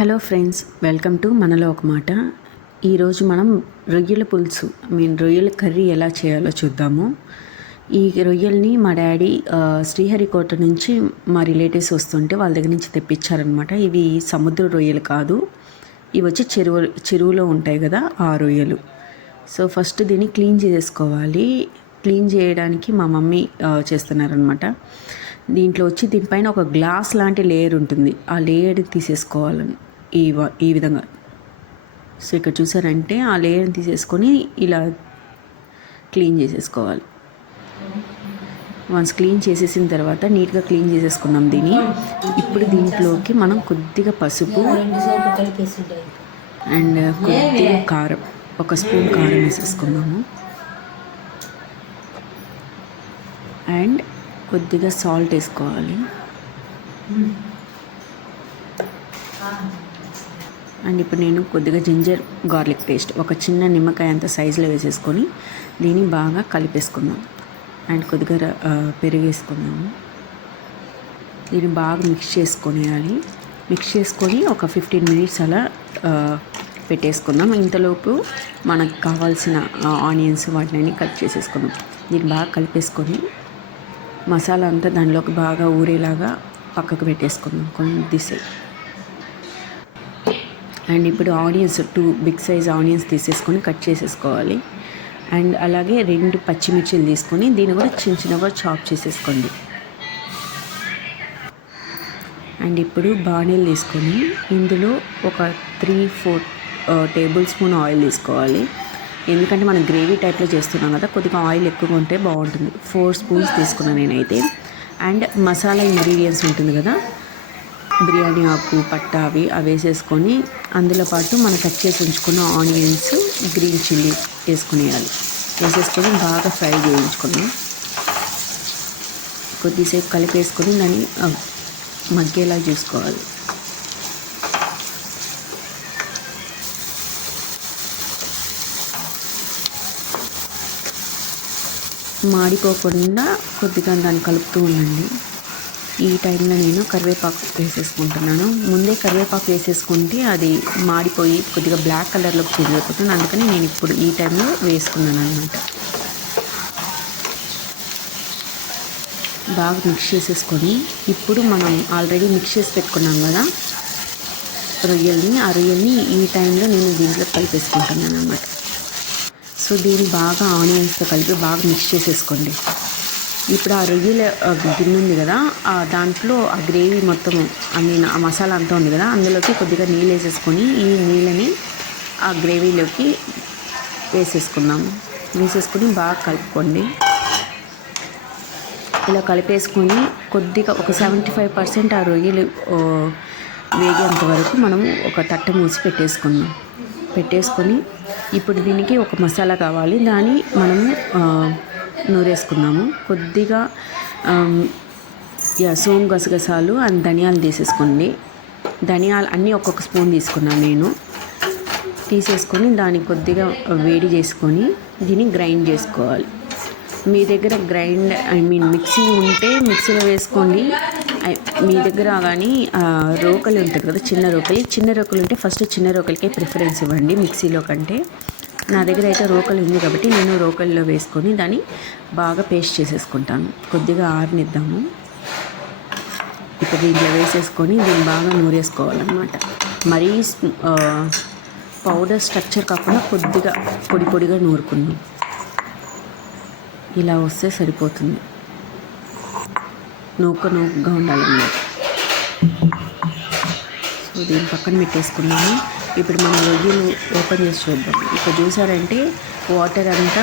Hello friends, welcome to మనలో ఒక మాట. ఈరోజు మనం రొయ్యల పులుసు రొయ్యల కర్రీ ఎలా చేయాలో చూద్దాము. ఈ రొయ్యల్ని మా డాడీ శ్రీహరికోట నుంచి మా రిలేటివ్స్ వస్తుంటే వాళ్ళ దగ్గర నుంచి తెప్పించారనమాట. ఇవి సముద్ర రొయ్యలు కాదు, ఇవి వచ్చి చెరువులో ఉంటాయి కదా ఆ రొయ్యలు. సో ఫస్ట్ దీన్ని క్లీన్ చేసేసుకోవాలి. క్లీన్ చేయడానికి మా మమ్మీ చేస్తున్నారనమాట. దీంట్లో వచ్చి దీనిపైన ఒక గ్లాస్ లాంటి లేయర్ ఉంటుంది, ఆ లేయర్ తీసేసుకోవాలని ఈ విధంగా. సో ఇక్కడ చూసారంటే ఆ లేయర్ని తీసేసుకొని ఇలా క్లీన్ చేసేసుకోవాలి. వన్స్ క్లీన్ చేసేసిన తర్వాత నీట్గా క్లీన్ చేసేసుకున్నాం దీన్ని. ఇప్పుడు దీంట్లోకి మనం కొద్దిగా పసుపు అండ్ కొద్దిగా కారం, ఒక స్పూన్ కారం వేసేసుకున్నాము. అండ్ కొద్దిగా సాల్ట్ వేసుకోవాలి. అండ్ ఇప్పుడు నేను కొద్దిగా జింజర్ గార్లిక్ పేస్ట్ ఒక చిన్న నిమ్మకాయ అంత సైజులో వేసేసుకొని దీన్ని బాగా కలిపేసుకుందాం. అండ్ కొద్దిగా పెరుగు వేసుకుందాము. దీన్ని బాగా మిక్స్ చేసుకొని ఒక 15 మినిట్స్ అలా పెట్టేసుకుందాం. ఇంతలోపు మనకు కావాల్సిన ఆనియన్స్ వాటిని కట్ చేసేసుకుందాం. దీన్ని బాగా కలిపేసుకొని మసాలా అంతా దానిలోకి బాగా ఊరేలాగా పక్కకు పెట్టేసుకుందాం కొద్దిసేపు. అండ్ ఇప్పుడు ఆనియన్స్ 2 బిగ్ సైజ్ ఆనియన్స్ తీసేసుకొని కట్ చేసేసుకోవాలి. అండ్ అలాగే 2 పచ్చిమిర్చిలు తీసుకొని దీన్ని కూడా చిన్నగా చాప్ చేసేసుకోండి. అండ్ ఇప్పుడు బాణీలు తీసుకొని ఇందులో ఒక 3-4 టేబుల్ స్పూన్ ఆయిల్ తీసుకోవాలి. ఎందుకంటే మనం గ్రేవీ టైప్లో చేస్తున్నాం కదా, కొద్దిగా ఆయిల్ ఎక్కువగా ఉంటే బాగుంటుంది. 4 స్పూన్స్ తీసుకున్నాను నేనైతే. అండ్ మసాలా ఇంగ్రీడియంట్స్ ఉంటుంది కదా, బిర్యానీ ఆకు, పట్టా అవి వేసేసుకొని అందులో పాటు మనం కట్ చేసి ఉంచుకున్న ఆనియన్స్, గ్రీన్ చిల్లీ వేసేసుకొని బాగా ఫ్రై చేయించుకున్నాం. కొద్దిసేపు కలిపేసుకొని దాన్ని మగ్గేలా చూసుకోవాలి. మాడిపోకుండా కొద్దిగా దాన్ని కలుపుతూ ఉండండి. ఈ టైంలో నేను కరివేపాకు వేసేసుకుంటున్నాను. ముందే కరివేపాకు వేసేసుకుంటే అది మాడిపోయి కొద్దిగా బ్లాక్ కలర్లోకి చేంజ్ అయిపోతుంది. అందుకని నేను ఇప్పుడు ఈ టైంలో వేసుకున్నాను అన్నమాట. బాగా మిక్స్ చేసేసుకొని ఇప్పుడు మనం ఆల్రెడీ మిక్స్ చేసి పెట్టుకున్నాం కదా ఆ రొయ్యల్ని ఈ టైంలో నేను దీంట్లో కలిపేసుకుంటున్నాను అన్నమాట. సో దీన్ని బాగా ఆనియన్స్తో కలిపి బాగా మిక్స్ చేసేసుకోండి. ఇప్పుడు ఆ రొయ్యల గిన్నె ఉంది కదా, దాంట్లో ఆ గ్రేవీ మొత్తం ఆ మసాలా అంతా ఉంది కదా, అందులోకి కొద్దిగా నీళ్ళు వేసేసుకొని ఈ నీళ్ళని ఆ గ్రేవీలోకి వేసేసుకొని బాగా కలుపుకోండి. ఇలా కలిపేసుకొని కొద్దిగా ఒక 75% ఆ రొయ్యలు వేగేంత వరకు మనము ఒక తట్ట మూసి పెట్టేసుకొని ఇప్పుడు దీనికి ఒక మసాలా కావాలి. దాన్ని మనము నూరేసుకున్నాము. కొద్దిగా సోము గసగసాలు అండ్ ధనియాలు తీసేసుకోండి. ధనియాలు అన్నీ ఒక్కొక్క స్పూన్ తీసుకున్నాను నేను. తీసేసుకొని దాన్ని కొద్దిగా వేడి చేసుకొని దీన్ని గ్రైండ్ చేసుకోవాలి. మీ దగ్గర మిక్సీ ఉంటే మిక్సీలో వేసుకోండి. మీ దగ్గర కానీ రోకలి ఉంటుంది కదా, చిన్న రోకలి ఉంటే ఫస్ట్ చిన్న రోకలికే ప్రిఫరెన్స్ ఇవ్వండి మిక్సీలో కంటే. నా దగ్గర అయితే రోకలి ఉంది కాబట్టి నేను రోకలిలో వేసుకొని దాన్ని బాగా పేస్ట్ చేసేసుకుంటాను. కొద్దిగా ఆరనిద్దాము. ఇప్పుడు దీంట్లో వేసేసుకొని దీన్ని బాగా నూరేసుకోవాలన్నమాట. మరీ పౌడర్ స్ట్రక్చర్ కాకుండా కొద్దిగా పొడిగా నూరుకుందాం. ఇలా వస్తే సరిపోతుంది. నూకగా ఉండాలన్నమాట. సో దీన్ని పక్కన పెట్టేసుకున్నాము. ఇప్పుడు మనం రొయ్యలు ఓపెన్ చేసి చూద్దాం. ఇక్కడ చూసారంటే వాటర్ అంతా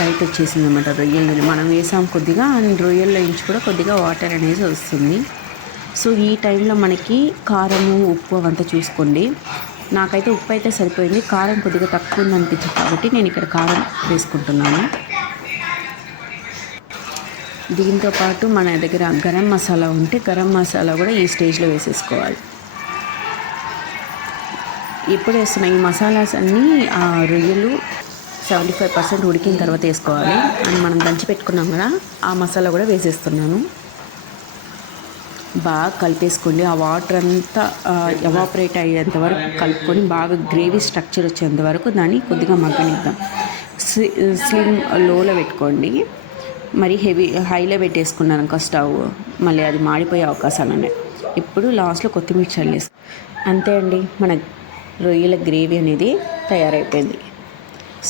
బయట వచ్చేసింది అన్నమాట రొయ్యలు. మనం వేసాం కొద్దిగా, అండ్ రొయ్యల్లో నుంచి కూడా కొద్దిగా వాటర్ అనేది వస్తుంది. సో ఈ టైంలో మనకి కారము, ఉప్పు అవంతా చూసుకోండి. నాకైతే ఉప్పు అయితే సరిపోయింది, కారం కొద్దిగా తక్కువ ఉంది అనిపించింది కాబట్టి నేను ఇక్కడ కారం వేసుకుంటున్నాను. దీంతోపాటు మన దగ్గర గరం మసాలా ఉంటే గరం మసాలా కూడా ఈ స్టేజ్లో వేసేసుకోవాలి. ఎప్పుడు వేస్తున్నా ఈ మసాలాస్ అన్నీ ఆ రొయ్యలు 75% ఉడికిన తర్వాత వేసుకోవాలి. అండ్ మనం దంచి పెట్టుకున్నాం కదా ఆ మసాలా కూడా వేసేస్తున్నాను. బాగా కలిపేసుకోండి. ఆ వాటర్ అంతా ఎవాపరేట్ అయ్యేంత వరకు కలుపుకొని బాగా గ్రేవీ స్ట్రక్చర్ వచ్చేంత వరకు దాన్ని కొద్దిగా మగ్గనిద్దాం. స్లిమ్ లోలో పెట్టుకోండి. మరి హైలో పెట్టేసుకున్నాను అనుకో స్టవ్, మళ్ళీ అది మాడిపోయే అవకాశాలు ఉన్నాయి. ఇప్పుడు లాస్ట్లో కొత్తిమీర చల్లేసి అంతే అండి, మన రొయ్యల గ్రేవీ అనేది తయారైపోయింది.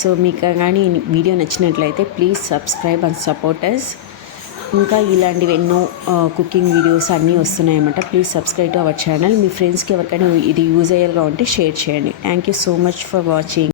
సో మీకు కానీ వీడియో నచ్చినట్లయితే please subscribe and support us. ఇంకా ఇలాంటివి ఎన్నో కుకింగ్ వీడియోస్ అన్నీ వస్తున్నాయన్నమాట. Please subscribe to our channel. మీ ఫ్రెండ్స్కి ఎవరికైనా ఇది యూజ్ అయ్యేలా ఉంటే షేర్ చేయండి. Thank you so much for watching.